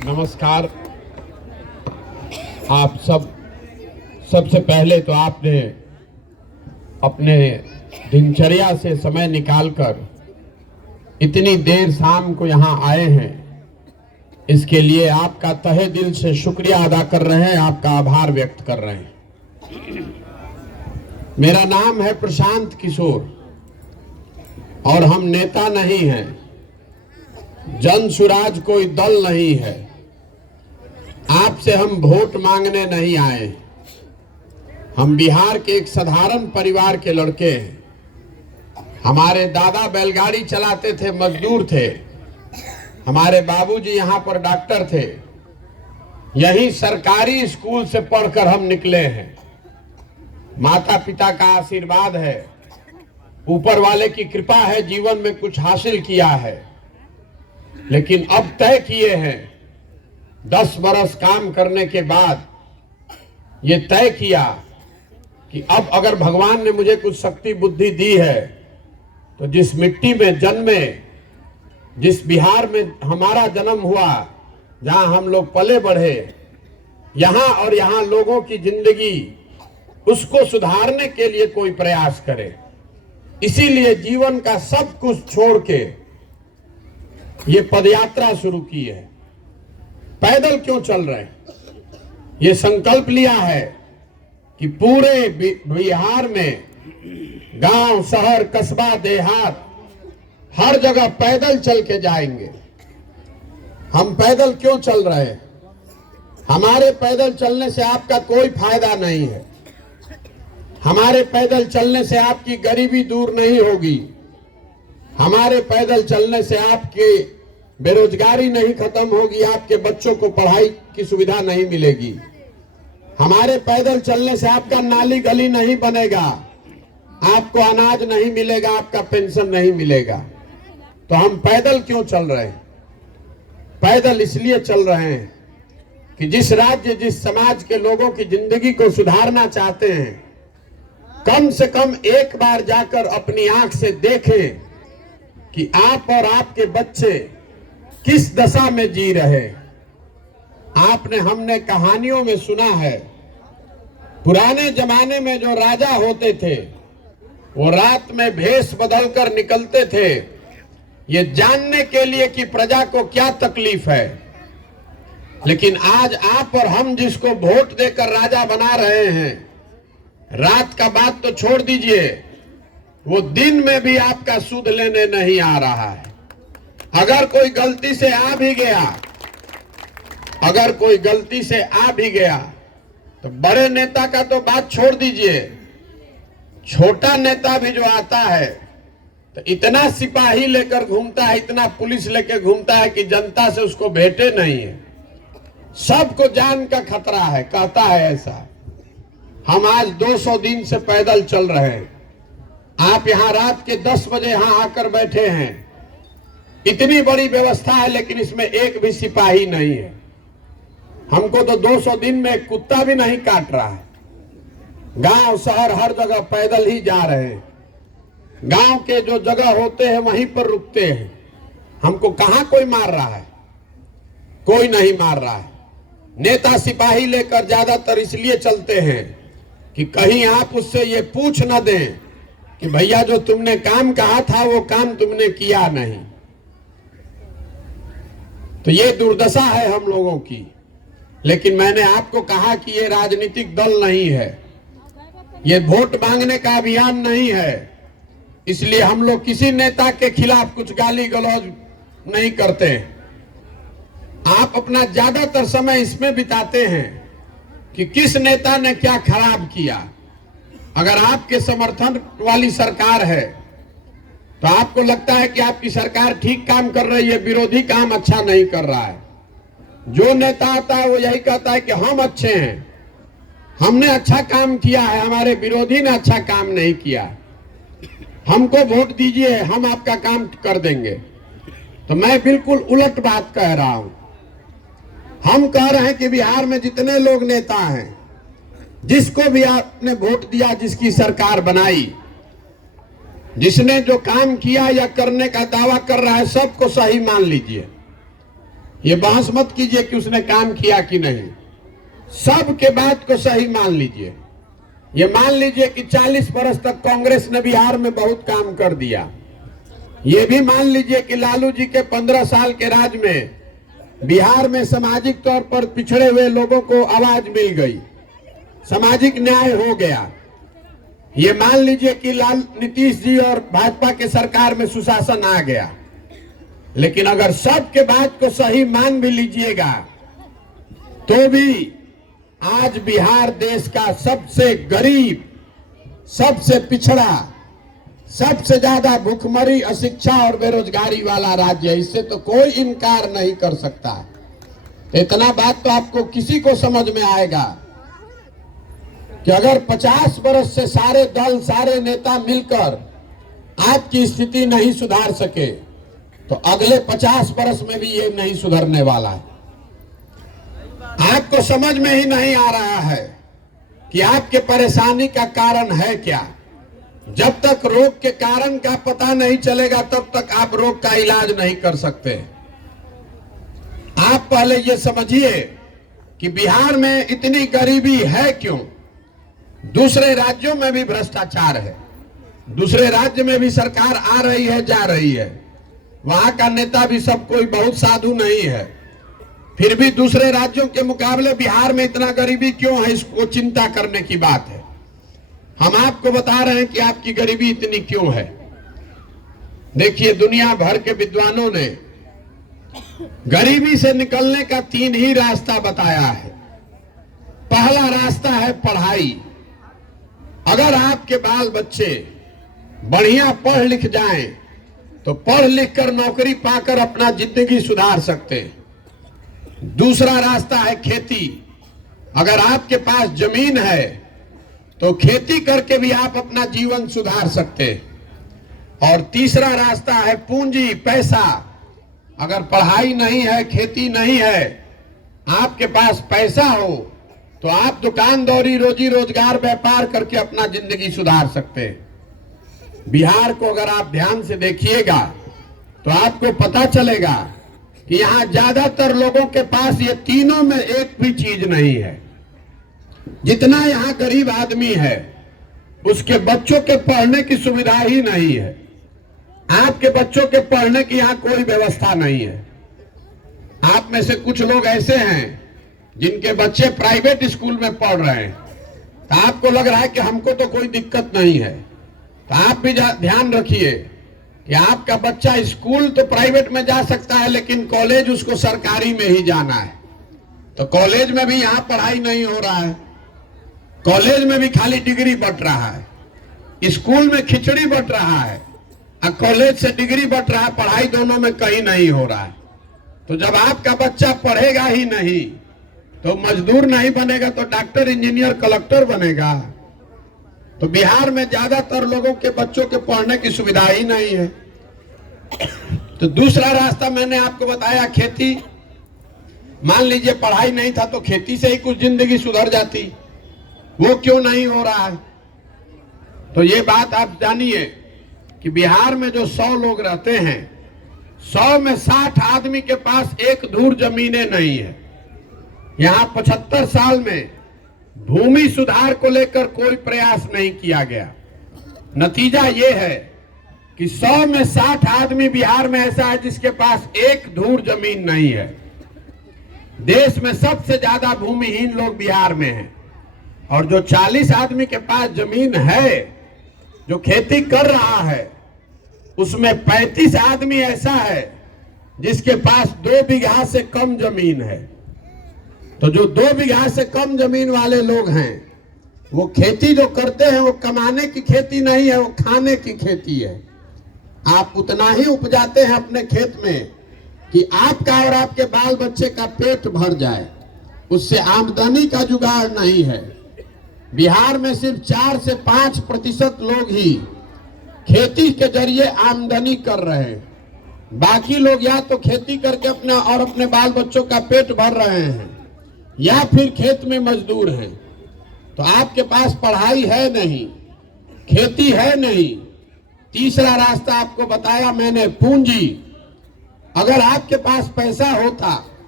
नमस्कार। आप सबसे पहले तो आपने अपने दिनचर्या से समय निकालकर इतनी देर शाम को यहाँ आए हैं, इसके लिए आपका तहे दिल से शुक्रिया अदा कर रहे हैं, आपका आभार व्यक्त कर रहे हैं। मेरा नाम है प्रशांत किशोर और हम नेता नहीं हैं, जन सुराज कोई दल नहीं है। आपसे हम वोट मांगने नहीं आए। हम बिहार के एक साधारण परिवार के लड़के हैं। हमारे दादा बैलगाड़ी चलाते थे, मजदूर थे। हमारे बाबूजी यहाँ पर डॉक्टर थे। यही सरकारी स्कूल से पढ़कर हम निकले हैं। माता पिता का आशीर्वाद है, ऊपर वाले की कृपा है, जीवन में कुछ हासिल किया है। लेकिन अब तय किए हैं, 10 बरस काम करने के बाद ये तय किया कि अब अगर भगवान ने मुझे कुछ शक्ति बुद्धि दी है तो जिस मिट्टी में जन्मे, जिस बिहार में हमारा जन्म हुआ, जहां हम लोग पले बढ़े, यहां और यहां लोगों की जिंदगी, उसको सुधारने के लिए कोई प्रयास करे। इसीलिए जीवन का सब कुछ छोड़ के ये पदयात्रा शुरू की है। पैदल क्यों चल रहे हैं? ये संकल्प लिया है कि पूरे बिहार में गांव, शहर, कस्बा, देहात, हर जगह पैदल चल के जाएंगे। हम पैदल क्यों चल रहे हैं? हमारे पैदल चलने से आपका कोई फायदा नहीं है। हमारे पैदल चलने से आपकी गरीबी दूर नहीं होगी। हमारे पैदल चलने से आपकी बेरोजगारी नहीं खत्म होगी, आपके बच्चों को पढ़ाई की सुविधा नहीं मिलेगी। हमारे पैदल चलने से आपका नाली गली नहीं बनेगा, आपको अनाज नहीं मिलेगा, आपका पेंशन नहीं मिलेगा। तो हम पैदल क्यों चल रहे हैं? पैदल इसलिए चल रहे हैं कि जिस राज्य, जिस समाज के लोगों की जिंदगी को सुधारना चाहते हैं, कम से कम एक बार जाकर अपनी आंख से देखें कि आप और आपके बच्चे किस दशा में जी रहे। हमने कहानियों में सुना है, पुराने जमाने में जो राजा होते थे वो रात में भेष बदलकर निकलते थे, ये जानने के लिए कि प्रजा को क्या तकलीफ है। लेकिन आज आप और हम जिसको वोट देकर राजा बना रहे हैं, रात का बात तो छोड़ दीजिए, वो दिन में भी आपका सूद लेने नहीं आ रहा है। अगर कोई गलती से आ भी गया, तो बड़े नेता का तो बात छोड़ दीजिए, छोटा नेता भी जो आता है तो इतना सिपाही लेकर घूमता है, इतना पुलिस लेकर घूमता है कि जनता से उसको भेंटे नहीं है। सबको जान का खतरा है, कहता है ऐसा। हम आज 200 दिन से पैदल चल रहे हैं। आप यहाँ रात के 10 बजे यहाँ आकर बैठे हैं। इतनी बड़ी व्यवस्था है, लेकिन इसमें एक भी सिपाही नहीं है। हमको तो 200 दिन में एक कुत्ता भी नहीं काट रहा है। गांव, शहर, हर जगह पैदल ही जा रहे हैं। गांव के जो जगह होते हैं वहीं पर रुकते हैं। हमको कहां कोई मार रहा है? कोई नहीं मार रहा है। नेता सिपाही लेकर ज्यादातर इसलिए चलते हैं कि कहीं आप उससे ये पूछ न दें कि भैया जो तुमने काम कहा था वो काम तुमने किया नहीं। तो ये दुर्दशा है हम लोगों की। लेकिन मैंने आपको कहा कि ये राजनीतिक दल नहीं है, ये वोट मांगने का अभियान नहीं है। इसलिए हम लोग किसी नेता के खिलाफ कुछ गाली गलौज नहीं करते। आप अपना ज्यादातर समय इसमें बिताते हैं कि किस नेता ने क्या खराब किया। अगर आपके समर्थन वाली सरकार है तो आपको लगता है कि आपकी सरकार ठीक काम कर रही है, विरोधी काम अच्छा नहीं कर रहा है। जो नेता आता है वो यही कहता है कि हम अच्छे हैं, हमने अच्छा काम किया है, हमारे विरोधी ने अच्छा काम नहीं किया, हमको वोट दीजिए, हम आपका काम कर देंगे। तो मैं बिल्कुल उलट बात कह रहा हूं। हम कह रहे हैं कि बिहार में जितने लोग नेता हैं, जिसको भी आपने वोट दिया, जिसकी सरकार बनाई, जिसने जो काम किया या करने का दावा कर रहा है, सबको सही मान लीजिए। ये बहस मत कीजिए कि उसने काम किया कि नहीं। सबके बात को सही मान लीजिए। ये मान लीजिए कि 40 वर्ष तक कांग्रेस ने बिहार में बहुत काम कर दिया। ये भी मान लीजिए कि लालू जी के 15 साल के राज में बिहार में सामाजिक तौर पर पिछड़े हुए लोगों को आवाज मिल गई, सामाजिक न्याय हो गया। ये मान लीजिए कि नीतीश जी और भाजपा के सरकार में सुशासन आ गया। लेकिन अगर सबके बात को सही मान भी लीजिएगा तो भी आज बिहार देश का सबसे गरीब, सबसे पिछड़ा, सबसे ज्यादा भूखमरी, अशिक्षा और बेरोजगारी वाला राज्य है। इससे तो कोई इनकार नहीं कर सकता। इतना बात तो आपको किसी को समझ में आएगा कि अगर 50 वर्ष से सारे दल, सारे नेता मिलकर आपकी स्थिति नहीं सुधार सके तो अगले 50 वर्ष में भी ये नहीं सुधरने वाला है। आपको समझ में ही नहीं आ रहा है कि आपके परेशानी का कारण है क्या। जब तक रोग के कारण का पता नहीं चलेगा तब तक आप रोग का इलाज नहीं कर सकते। आप पहले ये समझिए कि बिहार में इतनी गरीबी है क्यों। दूसरे राज्यों में भी भ्रष्टाचार है, दूसरे राज्य में भी सरकार आ रही है, जा रही है, वहां का नेता भी सब कोई बहुत साधु नहीं है। फिर भी दूसरे राज्यों के मुकाबले बिहार में इतना गरीबी क्यों है, इसको चिंता करने की बात है। हम आपको बता रहे हैं कि आपकी गरीबी इतनी क्यों है। देखिए, दुनिया भर के विद्वानों ने गरीबी से निकलने का 3 ही रास्ता बताया है। पहला रास्ता है पढ़ाई। अगर आपके बाल बच्चे बढ़िया पढ़ लिख जाएं तो पढ़ लिख कर नौकरी पाकर अपना जिंदगी सुधार सकते हैं। दूसरा रास्ता है खेती। अगर आपके पास जमीन है तो खेती करके भी आप अपना जीवन सुधार सकते हैं। और तीसरा रास्ता है पूंजी, पैसा। अगर पढ़ाई नहीं है, खेती नहीं है, आपके पास पैसा हो तो आप दुकानदारी, रोजी रोजगार, व्यापार करके अपना जिंदगी सुधार सकते हैं। बिहार को अगर आप ध्यान से देखिएगा तो आपको पता चलेगा कि यहां ज्यादातर लोगों के पास ये तीनों में एक भी चीज नहीं है। जितना यहां गरीब आदमी है उसके बच्चों के पढ़ने की सुविधा ही नहीं है। आपके बच्चों के पढ़ने की यहां कोई व्यवस्था नहीं है। आप में से कुछ लोग ऐसे हैं जिनके बच्चे प्राइवेट स्कूल में पढ़ रहे हैं, तो आपको लग रहा है कि हमको तो कोई दिक्कत नहीं है। तो आप भी ध्यान रखिए कि आपका बच्चा स्कूल तो प्राइवेट में जा सकता है लेकिन कॉलेज उसको सरकारी में ही जाना है। तो कॉलेज में भी यहाँ पढ़ाई नहीं हो रहा है, कॉलेज में भी खाली डिग्री बंट रहा है, स्कूल में खिचड़ी बंट रहा है और कॉलेज से डिग्री बंट रहा है, पढ़ाई दोनों में कहीं नहीं हो रहा है। तो जब आपका बच्चा पढ़ेगा ही नहीं तो मजदूर नहीं बनेगा तो डॉक्टर, इंजीनियर, कलेक्टर बनेगा। तो बिहार में ज्यादातर लोगों के बच्चों के पढ़ने की सुविधा ही नहीं है। तो दूसरा रास्ता मैंने आपको बताया, खेती। मान लीजिए पढ़ाई नहीं था तो खेती से ही कुछ जिंदगी सुधर जाती, वो क्यों नहीं हो रहा है। तो ये बात आप जानिए कि बिहार में जो 100 लोग रहते हैं, 100 में 60 आदमी के पास एक धूर जमीनें नहीं है। यहाँ 75 साल में भूमि सुधार को लेकर कोई प्रयास नहीं किया गया। नतीजा ये है कि 100 में 60 आदमी बिहार में ऐसा है जिसके पास एक धूर जमीन नहीं है। देश में सबसे ज्यादा भूमिहीन लोग बिहार में हैं। और जो 40 आदमी के पास जमीन है, जो खेती कर रहा है, उसमें 35 आदमी ऐसा है जिसके पास 2 बीघा से कम जमीन है। तो जो 2 बीघा से कम जमीन वाले लोग हैं वो खेती जो करते हैं वो कमाने की खेती नहीं है, वो खाने की खेती है। आप उतना ही उपजाते हैं अपने खेत में कि आपका और आपके बाल बच्चे का पेट भर जाए, उससे आमदनी का जुगाड़ नहीं है। बिहार में सिर्फ 4 से 5% लोग ही खेती के जरिए आमदनी कर रहे हैं। बाकी लोग या तो खेती करके अपना और अपने बाल बच्चों का पेट भर रहे हैं या फिर खेत में मजदूर हैं। तो आपके पास पढ़ाई है नहीं, खेती है नहीं। तीसरा रास्ता आपको बताया मैंने, पूंजी। अगर आपके पास पैसा होता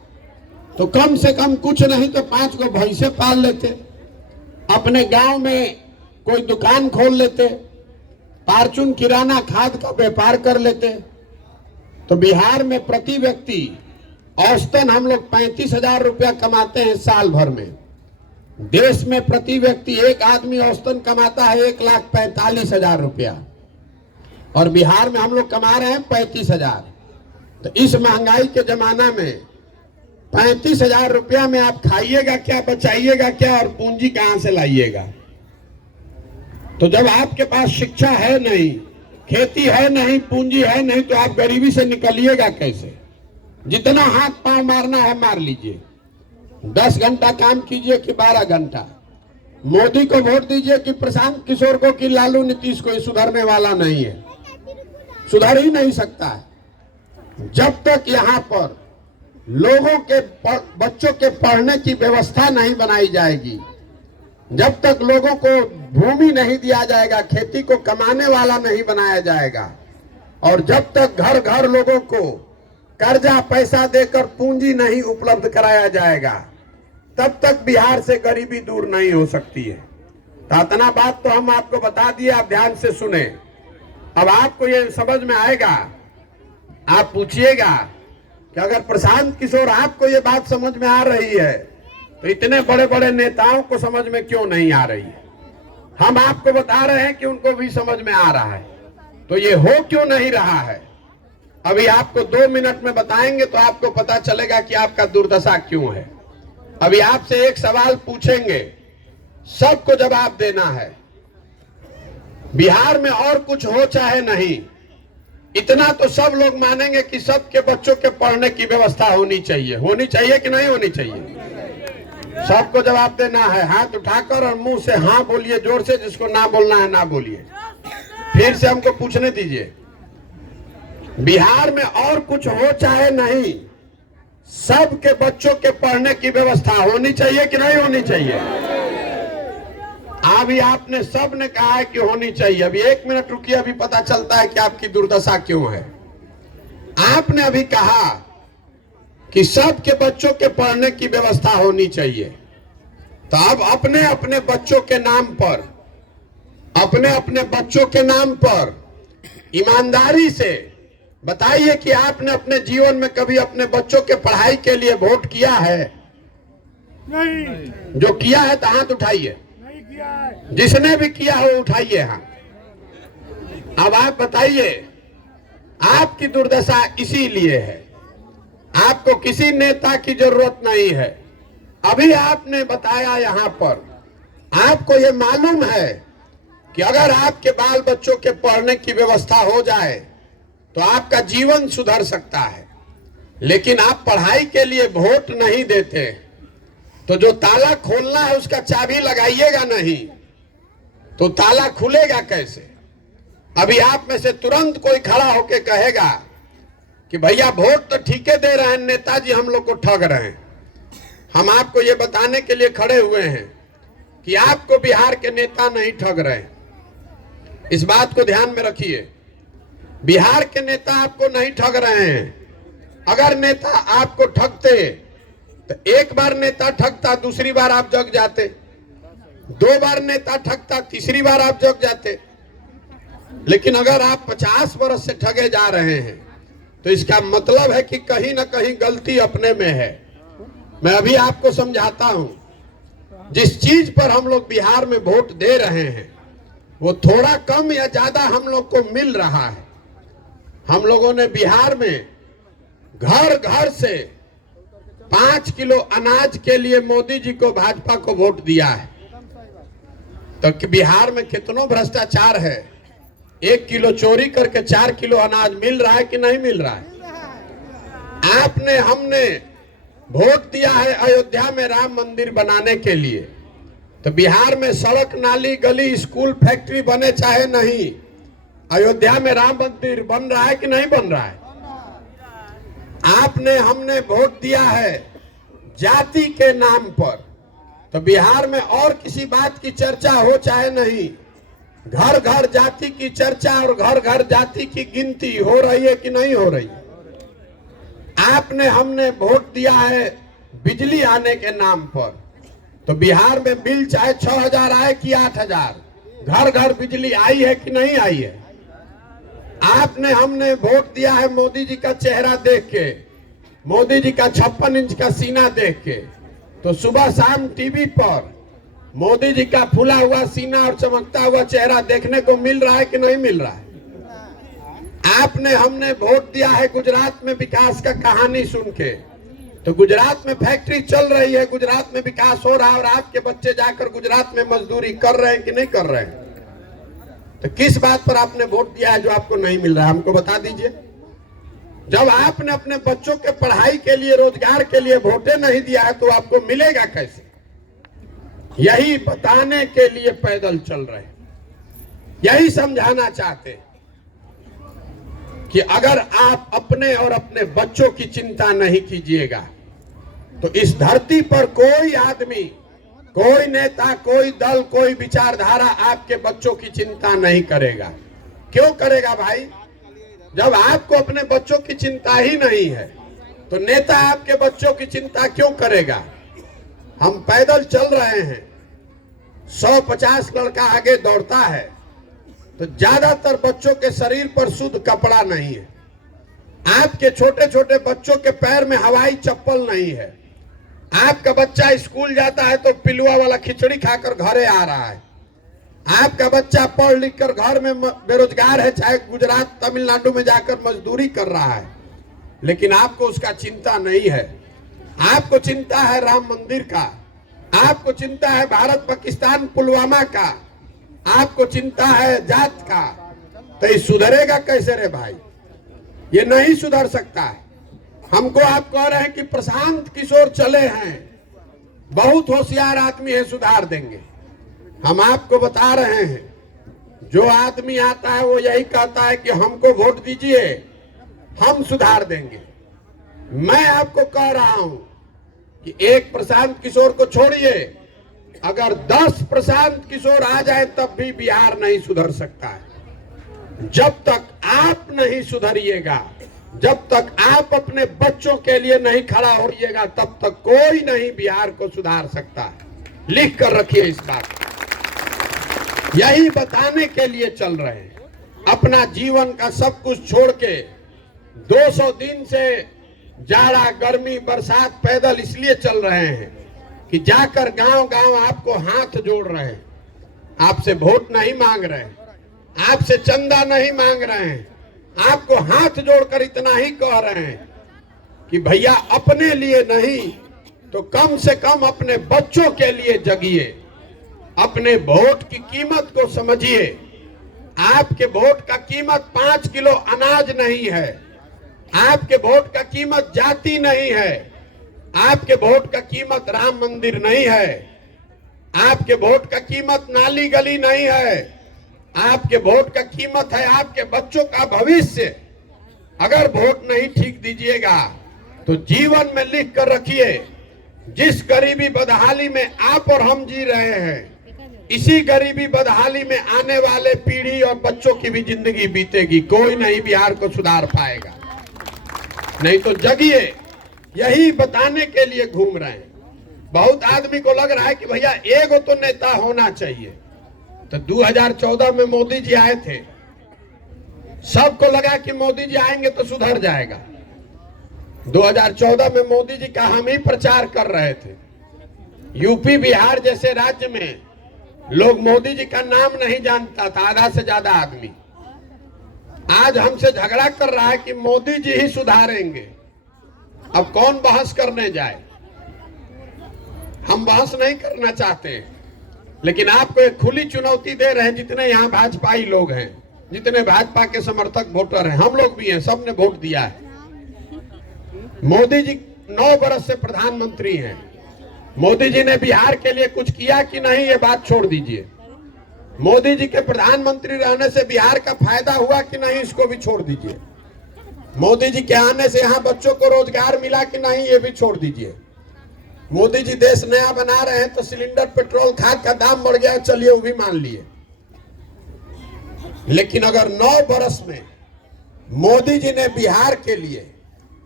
तो कम से कम कुछ नहीं तो 5 को भैंसे पाल लेते, अपने गांव में कोई दुकान खोल लेते, फार्चून किराना खाद का व्यापार कर लेते। तो बिहार में प्रति व्यक्ति औसतन हम लोग 35,000 रुपया कमाते हैं साल भर में। देश में प्रति व्यक्ति एक आदमी औसतन कमाता है 1,45,000 रुपया, और बिहार में हम लोग कमा रहे हैं 35,000। तो इस महंगाई के जमाना में 35,000 रुपया में आप खाइएगा क्या, बचाइएगा क्या, और पूंजी कहां से लाइएगा? तो जब आपके पास शिक्षा है नहीं, खेती है नहीं, पूंजी है नहीं, तो आप गरीबी से निकलिएगा कैसे? जितना हाथ पांव मारना है मार लीजिए, 10 घंटा काम कीजिए कि 12 घंटा। मोदी को वोट दीजिए कि प्रशांत किशोर को कि लालू नीतीश को, ये सुधरने वाला नहीं है, सुधर ही नहीं सकता है। जब तक यहाँ पर लोगों के बच्चों के पढ़ने की व्यवस्था नहीं बनाई जाएगी, जब तक लोगों को भूमि नहीं दिया जाएगा, खेती को कमाने वाला नहीं बनाया जाएगा, और जब तक घर घर लोगों को कर्जा पैसा देकर पूंजी नहीं उपलब्ध कराया जाएगा, तब तक बिहार से गरीबी दूर नहीं हो सकती है। तो इतना बात तो हम आपको बता दिए, आप ध्यान से सुने। अब आपको ये समझ में आएगा, आप पूछिएगा कि अगर प्रशांत किशोर आपको ये बात समझ में आ रही है तो इतने बड़े बड़े नेताओं को समझ में क्यों नहीं आ रही है? हम आपको बता रहे हैं कि उनको भी समझ में आ रहा है, तो ये हो क्यों नहीं रहा है? अभी आपको 2 मिनट में बताएंगे तो आपको पता चलेगा कि आपका दुर्दशा क्यों है। अभी आपसे एक सवाल पूछेंगे, सबको जवाब देना है। बिहार में और कुछ हो चाहे नहीं, इतना तो सब लोग मानेंगे कि सबके बच्चों के पढ़ने की व्यवस्था होनी चाहिए। होनी चाहिए कि नहीं होनी चाहिए? सबको जवाब देना है, हाथ उठाकर और मुंह से हाँ बोलिए जोर से, जिसको ना बोलना है ना बोलिए। फिर से हमको पूछने दीजिए, बिहार में और कुछ हो चाहे नहीं, सबके बच्चों के पढ़ने की व्यवस्था होनी चाहिए कि नहीं होनी चाहिए? अभी आपने सब ने कहा है कि होनी चाहिए। अभी 1 मिनट रुकिए, अभी पता चलता है कि आपकी दुर्दशा क्यों है। आपने अभी कहा कि सबके बच्चों के पढ़ने की व्यवस्था होनी चाहिए, तो अब अपने अपने बच्चों के नाम पर, अपने अपने बच्चों के नाम पर ईमानदारी से बताइए कि आपने अपने जीवन में कभी अपने बच्चों के पढ़ाई के लिए वोट किया है? नहीं। जो किया है तो हाथ उठाइए, नहीं किया है। जिसने भी किया हो उठाइए हाथ। अब आप बताइए, आपकी दुर्दशा इसीलिए है, आपको किसी नेता की जरूरत नहीं है। अभी आपने बताया यहाँ पर, आपको ये मालूम है कि अगर आपके बाल बच्चों के पढ़ने की व्यवस्था हो जाए तो आपका जीवन सुधर सकता है, लेकिन आप पढ़ाई के लिए वोट नहीं देते, तो जो ताला खोलना है उसका चाबी लगाइएगा नहीं, तो ताला खुलेगा कैसे? अभी आप में से तुरंत कोई खड़ा होके कहेगा कि भैया वोट तो ठीक है दे रहे हैं, नेताजी हम लोग को ठग रहे हैं। हम आपको ये बताने के लिए खड़े हुए हैं कि आपको बिहार के नेता नहीं ठग रहे हैं। इस बात को ध्यान में रखिए, बिहार के नेता आपको नहीं ठग रहे हैं। अगर नेता आपको ठगते तो एक बार नेता ठगता, दूसरी बार आप जग जाते, 2 बार नेता ठगता, तीसरी बार आप जग जाते। लेकिन अगर आप 50 वर्ष से ठगे जा रहे हैं तो इसका मतलब है कि कहीं ना कहीं गलती अपने में है। मैं अभी आपको समझाता हूं, जिस चीज पर हम लोग बिहार में वोट दे रहे हैं वो थोड़ा कम या ज्यादा हम लोग को मिल रहा है। हम लोगों ने बिहार में घर घर से 5 किलो अनाज के लिए मोदी जी को, भाजपा को वोट दिया है। तो बिहार में कितना भ्रष्टाचार है, 1 किलो चोरी करके 4 किलो अनाज मिल रहा है कि नहीं मिल रहा है? आपने, हमने वोट दिया है अयोध्या में राम मंदिर बनाने के लिए, तो बिहार में सड़क, नाली, गली, स्कूल, फैक्ट्री बने चाहे नहीं, अयोध्या में राम मंदिर बन रहा है कि नहीं बन रहा है? आपने, हमने वोट दिया है जाति के नाम पर, तो बिहार में और किसी बात की चर्चा हो चाहे नहीं, घर घर जाति की चर्चा और घर घर जाति की गिनती हो रही है कि नहीं हो रही? आपने, हमने वोट दिया है बिजली आने के नाम पर। तो बिहार में बिल चाहे 6,000 आए कि 8,000, घर घर बिजली आई है कि नहीं आई है? आपने हमने वोट दिया है मोदी जी का चेहरा देख के, मोदी जी का 56 इंच का सीना देख के। तो सुबह शाम टीवी पर मोदी जी का फूला हुआ सीना और चमकता हुआ चेहरा देखने को मिल रहा है कि नहीं मिल रहा है? आपने हमने वोट दिया है गुजरात में विकास का कहानी सुन के। तो गुजरात में फैक्ट्री चल रही है, गुजरात में विकास हो रहा है, और आपके बच्चे जाकर गुजरात में मजदूरी कर रहे हैं कि नहीं कर रहे हैं? तो किस बात पर आपने वोट दिया है जो आपको नहीं मिल रहा है? हमको बता दीजिए। जब आपने अपने बच्चों के पढ़ाई के लिए, रोजगार के लिए वोटे नहीं दिया है तो आपको मिलेगा कैसे? यही बताने के लिए पैदल चल रहे हैं, यही समझाना चाहते हैं कि अगर आप अपने और अपने बच्चों की चिंता नहीं कीजिएगा तो इस धरती पर कोई आदमी, कोई नेता, कोई दल, कोई विचारधारा आपके बच्चों की चिंता नहीं करेगा। क्यों करेगा भाई? जब आपको अपने बच्चों की चिंता ही नहीं है तो नेता आपके बच्चों की चिंता क्यों करेगा? हम पैदल चल रहे हैं, 150 लड़का आगे दौड़ता है, तो ज्यादातर बच्चों के शरीर पर शुद्ध कपड़ा नहीं है। आपके छोटे छोटे बच्चों के पैर में हवाई चप्पल नहीं है। आपका बच्चा स्कूल जाता है तो पिलुआ वाला खिचड़ी खाकर घरे आ रहा है। आपका बच्चा पढ़ लिख कर घर में बेरोजगार है, चाहे गुजरात तमिलनाडु में जाकर मजदूरी कर रहा है, लेकिन आपको उसका चिंता नहीं है। आपको चिंता है राम मंदिर का, आपको चिंता है भारत पाकिस्तान पुलवामा का, आपको चिंता है जात का। तो ये सुधरेगा कैसे रे भाई? ये नहीं सुधर सकता है। हमको आप कह रहे हैं कि प्रशांत किशोर चले हैं, बहुत होशियार आदमी है, सुधार देंगे। हम आपको बता रहे हैं, जो आदमी आता है वो यही कहता है कि हमको वोट दीजिए, हम सुधार देंगे। मैं आपको कह रहा हूं कि एक प्रशांत किशोर को छोड़िए, अगर 10 प्रशांत किशोर आ जाए तब भी बिहार नहीं सुधर सकता है। जब तक आप नहीं सुधरिएगा, जब तक आप अपने बच्चों के लिए नहीं खड़ा होइएगा, तब तक कोई नहीं बिहार को सुधार सकता। लिख कर रखिए इस बात को। यही बताने के लिए चल रहे हैं। अपना जीवन का सब कुछ छोड़ के 200 दिन से जाड़ा, गर्मी, बरसात पैदल इसलिए चल रहे हैं कि जाकर गांव गांव आपको हाथ जोड़ रहे हैं। आपसे वोट नहीं मांग रहे हैं, आपसे चंदा नहीं मांग रहे हैं, आपको हाथ जोड़कर इतना ही कह रहे हैं कि भैया अपने लिए नहीं तो कम से कम अपने बच्चों के लिए जगिए, अपने वोट की कीमत को समझिए। आपके वोट का कीमत 5 किलो अनाज नहीं है, आपके वोट का कीमत जाति नहीं है, आपके वोट का कीमत राम मंदिर नहीं है, आपके वोट का कीमत नाली गली नहीं है, आपके वोट का कीमत है आपके बच्चों का भविष्य। अगर वोट नहीं ठीक दीजिएगा तो जीवन में लिख कर रखिए, जिस गरीबी बदहाली में आप और हम जी रहे हैं, इसी गरीबी बदहाली में आने वाले पीढ़ी और बच्चों की भी जिंदगी बीतेगी। कोई नहीं बिहार को सुधार पाएगा। नहीं तो जगिए, यही बताने के लिए घूम रहे हैं। बहुत आदमी को लग रहा है कि भैया एगो तो नेता होना चाहिए। तो 2014 में मोदी जी आए थे, सबको लगा कि मोदी जी आएंगे तो सुधर जाएगा। 2014 में मोदी जी का हम ही प्रचार कर रहे थे। यूपी बिहार जैसे राज्य में लोग मोदी जी का नाम नहीं जानता था, आधा से ज्यादा आदमी। आज हमसे झगड़ा कर रहा है कि मोदी जी ही सुधारेंगे। अब कौन बहस करने जाए? हम बहस नहीं करना चाहते, लेकिन आपको एक खुली चुनौती दे रहे हैं। जितने यहाँ भाजपाई लोग हैं, जितने भाजपा के समर्थक वोटर हैं, हम लोग भी हैं, सबने वोट दिया है। मोदी जी 9 बरस से प्रधानमंत्री हैं। मोदी जी ने बिहार के लिए कुछ किया कि नहीं, ये बात छोड़ दीजिए। मोदी जी के प्रधानमंत्री रहने से बिहार का फायदा हुआ कि नहीं, इसको भी छोड़ दीजिए। मोदी जी के आने से यहाँ बच्चों को रोजगार मिला कि नहीं, ये भी छोड़ दीजिए। मोदी जी देश नया बना रहे हैं तो सिलेंडर पेट्रोल खाद का दाम बढ़ गया, चलिए वो भी मान लिए। लेकिन अगर 9 बरस में मोदी जी ने बिहार के लिए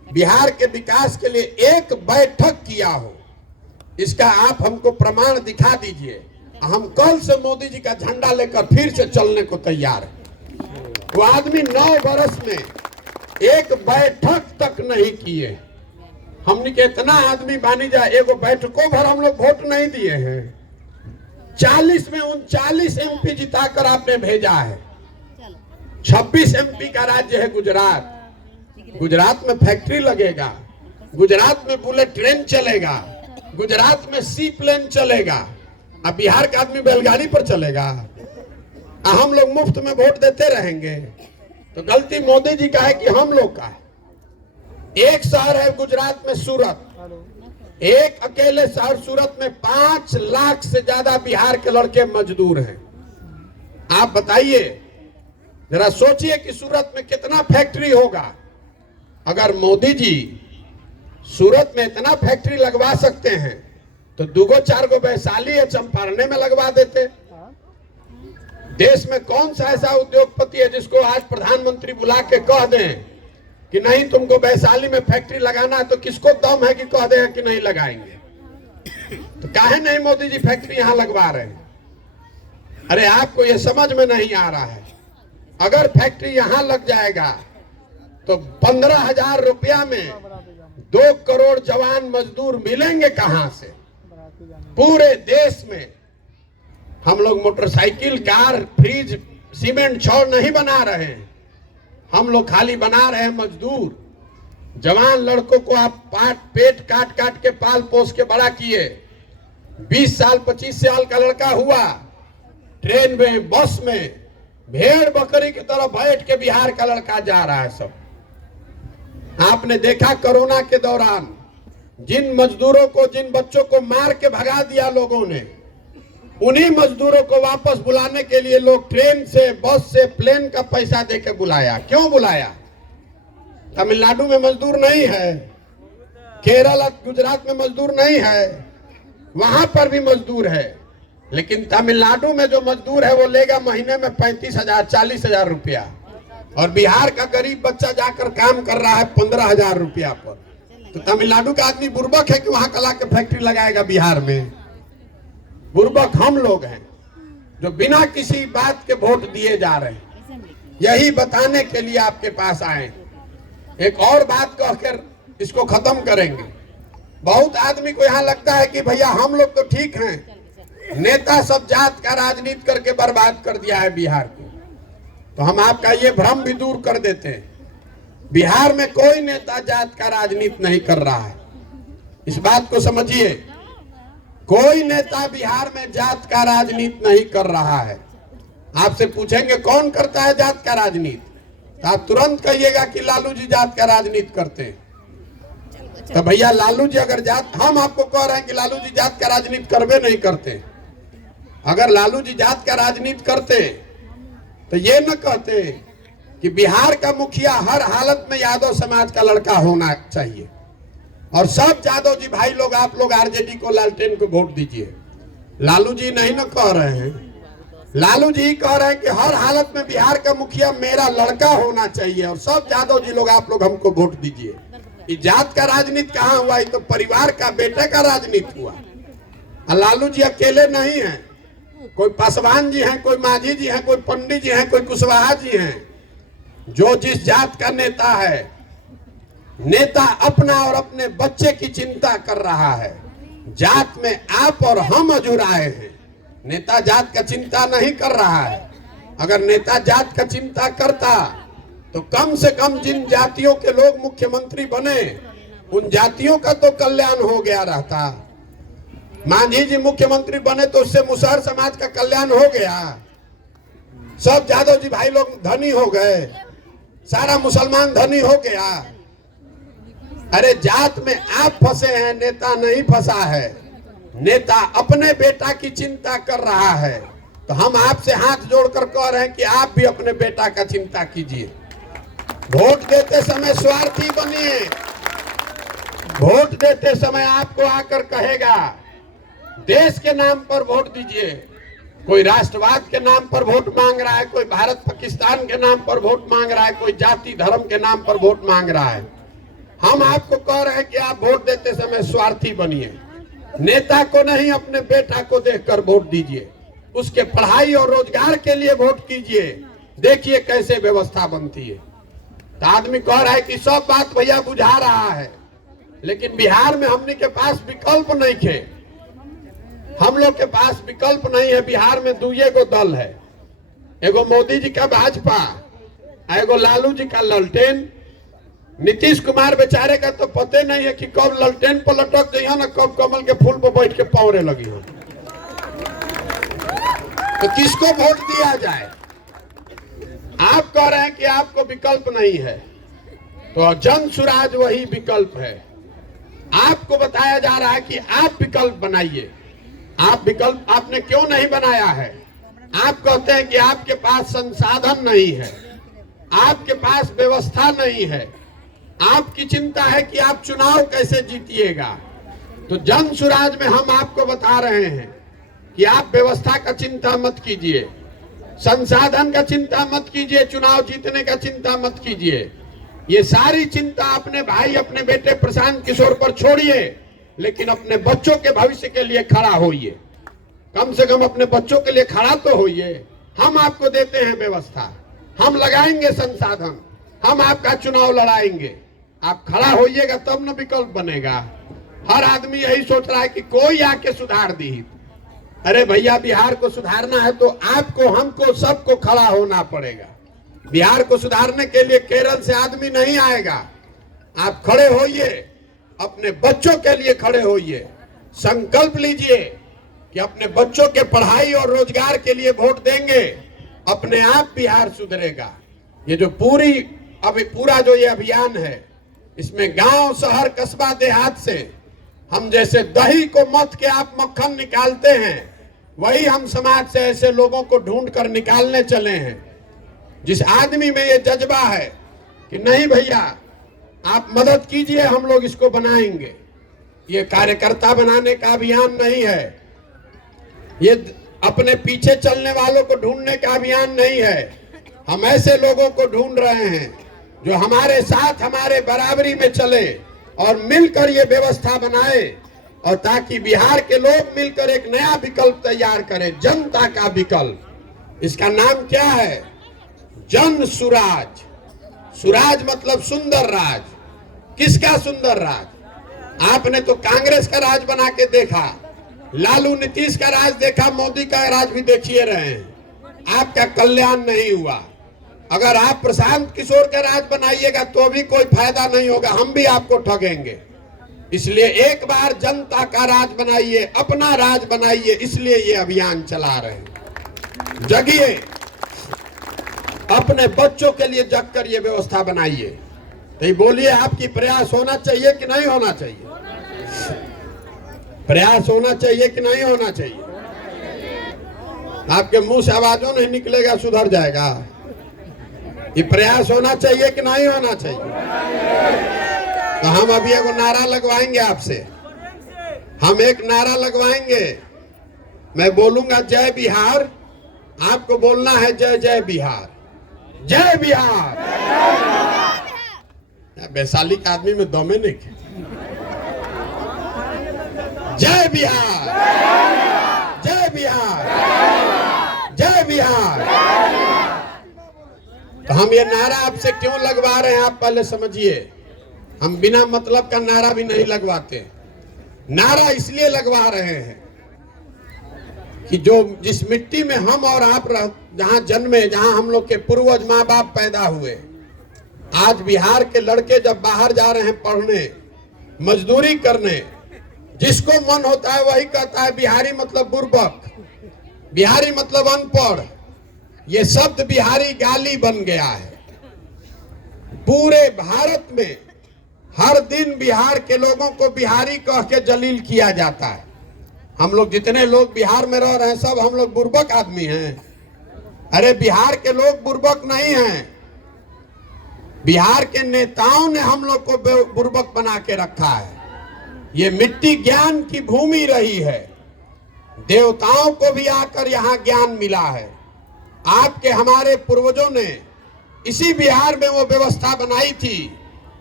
बिहार के विकास के लिए एक बैठक किया हो, इसका आप हमको प्रमाण दिखा दीजिए। हम कल से मोदी जी का झंडा लेकर फिर से चलने को तैयार है। वो आदमी 9 वर्ष में एक बैठक तक नहीं किए। हमने के इतना आदमी बानी जाए, एगो बैठकों भर हम लोग वोट नहीं दिए हैं। 40 में 39 MP जिताकर आपने भेजा है। 26 MP का राज्य है गुजरात। गुजरात में फैक्ट्री लगेगा, गुजरात में बुलेट ट्रेन चलेगा, गुजरात में सी प्लेन चलेगा। अब बिहार का आदमी बैलगाड़ी पर चलेगा। हम लोग मुफ्त में वोट देते रहेंगे। तो गलती मोदी जी का है कि हम लोग का है। एक शहर है गुजरात में सूरत, एक अकेले शहर सूरत में 5 लाख से ज्यादा बिहार के लड़के मजदूर हैं। आप बताइए, जरा सोचिए कि सूरत में कितना फैक्ट्री होगा। अगर मोदी जी सूरत में इतना फैक्ट्री लगवा सकते हैं तो 2-4 गो वैशाली या चंपारने में लगवा देते। देश में कौन सा ऐसा उद्योगपति है जिसको आज प्रधानमंत्री बुला के कह दें कि नहीं तुमको वैशाली में फैक्ट्री लगाना है, तो किसको दम है कि कह दें कि नहीं लगाएंगे? तो काहे नहीं मोदी जी फैक्ट्री यहां लगवा रहे हैं? अरे आपको ये समझ में नहीं आ रहा है। अगर फैक्ट्री यहां लग जाएगा तो 15,000 रुपया में 2 करोड़ जवान मजदूर मिलेंगे कहां से? पूरे देश में हम लोग मोटरसाइकिल, कार, फ्रिज, सीमेंट, छड़ नहीं बना रहे हैं। हम लोग खाली बना रहे हैं मजदूर। जवान लड़कों को आप पेट काट काट के पाल पोस के बड़ा किए। 20 साल 25 साल का लड़का हुआ, ट्रेन में, बस में भेड़ बकरी की तरह बैठ के बिहार का लड़का जा रहा है। सब आपने देखा कोरोना के दौरान जिन मजदूरों को, जिन बच्चों को मार के भगा दिया लोगों ने, उन्हीं मजदूरों को वापस बुलाने के लिए लोग ट्रेन से, बस से, प्लेन का पैसा देके बुलाया। क्यों बुलाया? तमिलनाडु में मजदूर नहीं है, केरल, गुजरात में मजदूर नहीं है, वहां पर भी मजदूर है। लेकिन तमिलनाडु में जो मजदूर है वो लेगा महीने में 35,000, 40,000 रुपया, और बिहार का गरीब बच्चा जाकर काम कर रहा है 15,000 रुपया पर। तो तमिलनाडु का आदमी बुर्बक है कि वहां कला के फैक्ट्री लगाएगा बिहार में? बुर्बक हम लोग हैं जो बिना किसी बात के वोट दिए जा रहे हैं। यही बताने के लिए आपके पास आए। एक और बात कहकर इसको खत्म करेंगे। बहुत आदमी को यहाँ लगता है कि भैया हम लोग तो ठीक हैं, नेता सब जात का राजनीति करके बर्बाद कर दिया है बिहार को। तो हम आपका ये भ्रम भी दूर कर देते हैं। बिहार में कोई नेता जात का राजनीति नहीं कर रहा है, इस बात को समझिए। कोई नेता बिहार में जात का राजनीति नहीं कर रहा है। आपसे पूछेंगे कौन करता है जात का राजनीति, तो आप तुरंत कहिएगा कि लालू जी जात का राजनीति करते हैं। तो भैया लालू जी अगर जात, हम आपको कह रहे हैं कि लालू जी जात का राजनीति करवे नहीं करते। अगर लालू जी जात का राजनीति करते तो ये न कहते कि बिहार का मुखिया हर हालत में यादव समाज का लड़का होना चाहिए, और सब यादव जी भाई लोग, आप लोग आरजेडी को, लालटेन को वोट दीजिए। लालू जी नहीं न कह रहे हैं, लालू जी कह रहे हैं कि हर हालत में बिहार का मुखिया मेरा लड़का होना चाहिए, और सब यादव जी लोग, आप लोग हमको वोट दीजिए। ये जात का राजनीति कहाँ हुआ? ये तो परिवार का, बेटे का राजनीति हुआ। और लालू जी अकेले नहीं हैं, कोई पासवान जी हैं, कोई माझी जी हैं, कोई पंडित जी हैं, कोई कुशवाहा जी हैं। जो जिस जात का नेता है, नेता अपना और अपने बच्चे की चिंता कर रहा है। जात में आप और हम अजुराए हैं, नेता जात का चिंता नहीं कर रहा है। अगर नेता जात का चिंता करता तो कम से कम जिन जातियों के लोग मुख्यमंत्री बने, उन जातियों का तो कल्याण हो गया रहता। मांझी जी मुख्यमंत्री बने तो उससे मुसहर समाज का कल्याण हो गया। सब यादव जी भाई लोग धनी हो गए, सारा मुसलमान धनी हो गया। अरे जात में आप फंसे हैं, नेता नहीं फंसा है। नेता अपने बेटा की चिंता कर रहा है। तो हम आपसे हाथ जोड़कर कह रहे हैं कि आप भी अपने बेटा का चिंता कीजिए। वोट देते समय स्वार्थी बनिए। वोट देते समय आपको आकर कहेगा देश के नाम पर वोट दीजिए। कोई राष्ट्रवाद के नाम पर वोट मांग रहा है, कोई भारत पाकिस्तान के नाम पर वोट मांग रहा है, कोई जाति धर्म के नाम पर वोट मांग रहा है। हम आपको कह रहे हैं कि आप वोट देते समय स्वार्थी बनिए, नेता को नहीं अपने बेटा को देखकर वोट दीजिए, उसके पढ़ाई और रोजगार के लिए वोट कीजिए। देखिए कैसे व्यवस्था बनती है। तो आदमी कह रहा है कि सब बात भैया बुझा रहा है, लेकिन बिहार में हमने के पास विकल्प नहीं थे। हम लोग के पास विकल्प नहीं है। बिहार में दुए गो दल है, एगो मोदी जी का भाजपा, एगो लालू जी का ललटेन। नीतीश कुमार बेचारे का तो पते नहीं है कि कब ललटेन पर लटक गई ना कब कमल के फूल पर बैठ के पौरे लगी हो। तो किसको वोट दिया जाए? आप कह रहे हैं कि आपको विकल्प नहीं है, तो जन सुराज वही विकल्प है। आपको बताया जा रहा है कि आप विकल्प बनाइए। आप विकल्प आपने क्यों नहीं बनाया है? आप कहते हैं कि आपके पास संसाधन नहीं है, आपके पास व्यवस्था नहीं है, आपकी चिंता है कि आप चुनाव कैसे जीतिएगा। तो जन सुराज में हम आपको बता रहे हैं कि आप व्यवस्था का चिंता मत कीजिए, संसाधन का चिंता मत कीजिए, चुनाव जीतने का चिंता मत कीजिए। ये सारी चिंता अपने भाई अपने बेटे प्रशांत किशोर पर छोड़िए, लेकिन अपने बच्चों के भविष्य के लिए खड़ा होइए। कम से कम अपने बच्चों के लिए खड़ा तो होइए। हम आपको देते हैं व्यवस्था, हम लगाएंगे संसाधन, हम आपका चुनाव लड़ाएंगे। आप खड़ा होइएगा तब न विकल्प बनेगा। हर आदमी यही सोच रहा है कि कोई आके सुधार दी। अरे भैया, बिहार को सुधारना है तो आपको, हमको, सबको खड़ा होना पड़ेगा। बिहार को सुधारने के लिए केरल से आदमी नहीं आएगा। आप खड़े होइए, अपने बच्चों के लिए खड़े होइए। संकल्प लीजिए कि अपने बच्चों के पढ़ाई और रोजगार के लिए वोट देंगे, अपने आप बिहार सुधरेगा। ये जो पूरा जो ये अभियान है, इसमें गांव, शहर, कस्बा, देहात से हम जैसे दही को मथ के आप मक्खन निकालते हैं, वही हम समाज से ऐसे लोगों को ढूंढ कर निकालने चले हैं। जिस आदमी में ये जज्बा है कि नहीं भैया आप मदद कीजिए, हम लोग इसको बनाएंगे। ये कार्यकर्ता बनाने का अभियान नहीं है, ये अपने पीछे चलने वालों को ढूंढने का अभियान नहीं है। हम ऐसे लोगों को ढूंढ रहे हैं जो हमारे साथ, हमारे बराबरी में चले और मिलकर ये व्यवस्था बनाए, और ताकि बिहार के लोग मिलकर एक नया विकल्प तैयार करें, जनता का विकल्प। इसका नाम क्या है? जन सुराज। सुराज मतलब सुंदर राज। किसका सुंदर राज? आपने तो कांग्रेस का राज बना के देखा, लालू नीतीश का राज देखा, मोदी का राज भी देखिए रहे हैं। आपका कल्याण नहीं हुआ। अगर आप प्रशांत किशोर का राज बनाइएगा तो भी कोई फायदा नहीं होगा, हम भी आपको ठगेंगे। इसलिए एक बार जनता का राज बनाइए, अपना राज बनाइए। इसलिए ये अभियान चला रहे हैं। जगिए, अपने बच्चों के लिए जग कर ये व्यवस्था बनाइए। तो बोलिए, आपकी प्रयास होना चाहिए कि नहीं होना चाहिए? प्रयास होना चाहिए कि नहीं होना चाहिए? आपके मुंह से आवाजों नहीं निकलेगा, सुधर जाएगा। ये प्रयास होना चाहिए कि नहीं होना चाहिए? तो हम अभी एक नारा लगवाएंगे आपसे। हम एक नारा लगवाएंगे। मैं बोलूंगा जय बिहार, आपको बोलना है जय जय बिहार। जय बिहार। वैशाली का आदमी में दमे नहीं। जय बिहार, जय बिहार, जय बिहार। तो हम ये नारा आपसे क्यों लगवा रहे हैं, आप पहले समझिए। हम बिना मतलब का नारा भी नहीं लगवाते। नारा इसलिए लगवा रहे हैं कि जिस मिट्टी में हम और आप जहां जन्मे, जहां हम लोग के पूर्वज माँ बाप पैदा हुए, आज बिहार के लड़के जब बाहर जा रहे हैं पढ़ने, मजदूरी करने, जिसको मन होता है वही कहता है बिहारी मतलब बुर्बक, बिहारी मतलब अनपढ़। ये शब्द बिहारी गाली बन गया है। पूरे भारत में हर दिन बिहार के लोगों को बिहारी कह के जलील किया जाता है। हम लोग जितने लोग बिहार में रह रहे हैं, सब हम लोग बुर्बक आदमी हैं। अरे बिहार के लोग बुर्बक नहीं हैं, बिहार के नेताओं ने हम लोग को बुर्बक बना के रखा है। ये मिट्टी ज्ञान की भूमि रही है, देवताओं को भी आकर यहाँ ज्ञान मिला है। आपके हमारे पूर्वजों ने इसी बिहार में वो व्यवस्था बनाई थी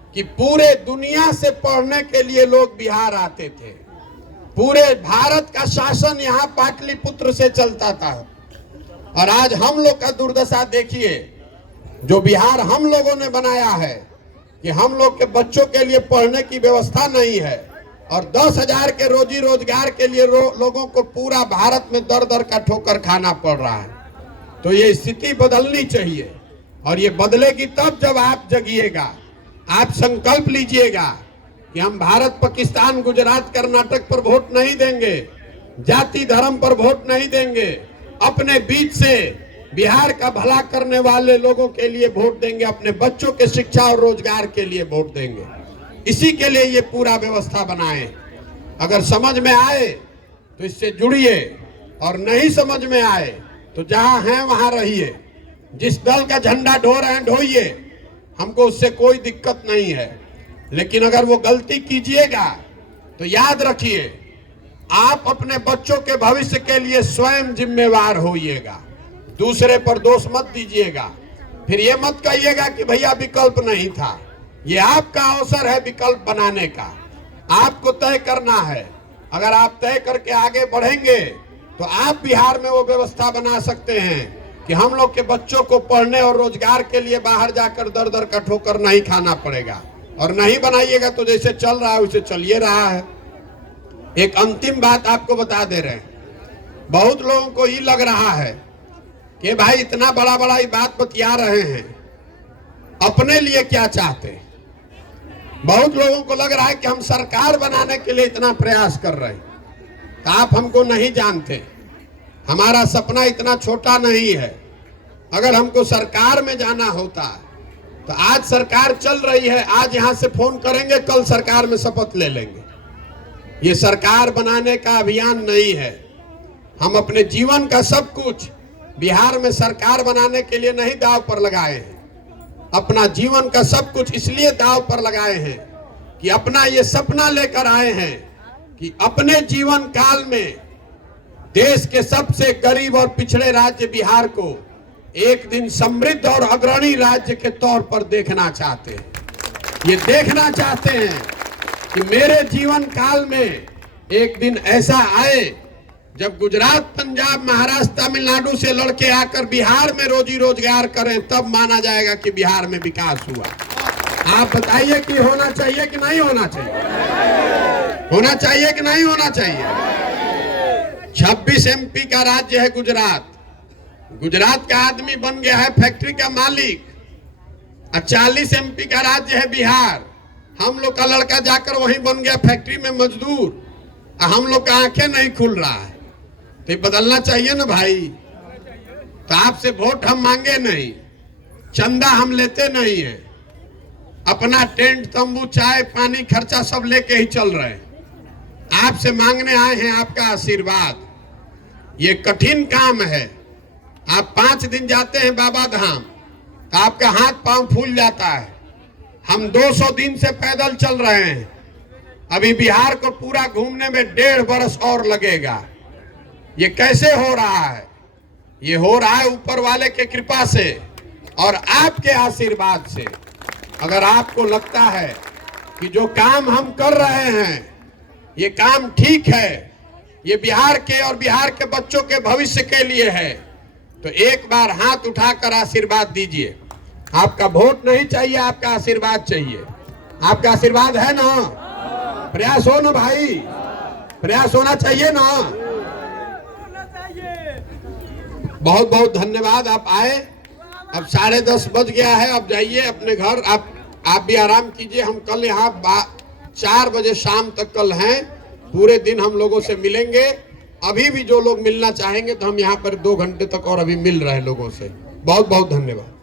कि पूरे दुनिया से पढ़ने के लिए लोग बिहार आते थे। पूरे भारत का शासन यहाँ पाटलिपुत्र से चलता था। और आज हम लोग का दुर्दशा देखिए, जो बिहार हम लोगों ने बनाया है कि हम लोग के बच्चों के लिए पढ़ने की व्यवस्था नहीं है और 10,000 के रोजी रोजगार के लिए लोगों को पूरा भारत में दर दर का ठोकर खाना पड़ रहा है। तो ये स्थिति बदलनी चाहिए और ये बदलेगी तब जब आप जगिएगा, आप संकल्प लीजिएगा कि हम भारत, पाकिस्तान, गुजरात, कर्नाटक पर वोट नहीं देंगे, जाति धर्म पर वोट नहीं देंगे, अपने बीच से बिहार का भला करने वाले लोगों के लिए वोट देंगे, अपने बच्चों के शिक्षा और रोजगार के लिए वोट देंगे। इसी के लिए ये पूरा व्यवस्था बनाए। अगर समझ में आए तो इससे जुड़िए और नहीं समझ में आए तो जहां हैं वहां रहिए। जिस दल का झंडा ढो रहे हैं ढोइए, हमको उससे कोई दिक्कत नहीं है। लेकिन अगर वो गलती कीजिएगा तो याद रखिए, आप अपने बच्चों के भविष्य के लिए स्वयं जिम्मेवार होइएगा, दूसरे पर दोष मत दीजिएगा। फिर ये मत कहिएगा कि भैया विकल्प नहीं था। ये आपका अवसर है विकल्प बनाने का, आपको तय करना है। अगर आप तय करके आगे बढ़ेंगे तो आप बिहार में वो व्यवस्था बना सकते हैं कि हम लोग के बच्चों को पढ़ने और रोजगार के लिए बाहर जाकर दर दर का ठोकर नहीं खाना पड़ेगा। और नहीं बनाइएगा तो जैसे चल रहा है वैसे चलिए रहा है। एक अंतिम बात आपको बता दे रहे हैं, बहुत लोगों को ये लग रहा है कि भाई इतना बड़ा बड़ा ये बात बतिया रहे हैं, अपने लिए क्या चाहते हैं। बहुत लोगों को लग रहा है कि हम सरकार बनाने के लिए इतना प्रयास कर रहे हैं। तो आप हमको नहीं जानते, हमारा सपना इतना छोटा नहीं है। अगर हमको सरकार में जाना होता तो आज सरकार चल रही है, आज यहां से फोन करेंगे, कल सरकार में शपथ ले लेंगे। ये सरकार बनाने का अभियान नहीं है। हम अपने जीवन का सब कुछ बिहार में सरकार बनाने के लिए नहीं दांव पर लगाए हैं। अपना जीवन का सब कुछ इसलिए दांव पर लगाए हैं कि अपना ये सपना लेकर आए हैं कि अपने जीवन काल में देश के सबसे गरीब और पिछड़े राज्य बिहार को एक दिन समृद्ध और अग्रणी राज्य के तौर पर देखना चाहते हैं। ये देखना चाहते हैं कि मेरे जीवन काल में एक दिन ऐसा आए जब गुजरात, पंजाब, महाराष्ट्र, तमिलनाडु से लड़के आकर बिहार में रोजी रोजगार करें, तब माना जाएगा कि बिहार में विकास हुआ। आप बताइए कि होना चाहिए कि नहीं होना चाहिए? होना चाहिए कि नहीं होना चाहिए? 26 MP का राज्य है गुजरात। गुजरात का आदमी बन गया है फैक्ट्री का मालिक। 40 MP का राज्य है बिहार। हम लोग का लड़का जाकर वहीं बन गया फैक्ट्री में मजदूर। हम लोग का आंखें नहीं खुल रहा है। तो ये बदलना चाहिए ना भाई। तो आपसे वोट हम मांगे नहीं, चंदा हम लेते नहीं है, अपना टेंट, तंबू, चाय, पानी, खर्चा सब लेके ही चल रहे हैं। आपसे मांगने आए हैं आपका आशीर्वाद। ये कठिन काम है। आप 5 दिन जाते हैं बाबा धाम तो आपका हाथ पांव फूल जाता है। हम 200 दिन से पैदल चल रहे हैं। अभी बिहार को पूरा घूमने में 1.5 बरस और लगेगा। ये कैसे हो रहा है? ये हो रहा है ऊपर वाले के कृपा से और आपके आशीर्वाद से। अगर आपको लगता है कि जो काम हम कर रहे हैं ये काम ठीक है, ये बिहार के और बिहार के बच्चों के भविष्य के लिए है, तो एक बार हाथ उठाकर आशीर्वाद दीजिए। आपका वोट नहीं चाहिए, आपका आशीर्वाद चाहिए। आपका आशीर्वाद है ना? प्रयास हो ना भाई, प्रयास होना चाहिए ना। बहुत बहुत धन्यवाद, आप आए। अब 10:30 बज गया है, अब जाइए अपने घर। आप भी आराम कीजिए। हम कल यहाँ 4 बजे शाम तक कल हैं। पूरे दिन हम लोगों से मिलेंगे। अभी भी जो लोग मिलना चाहेंगे तो हम यहाँ पर 2 घंटे तक और अभी मिल रहे हैं लोगों से। बहुत बहुत धन्यवाद।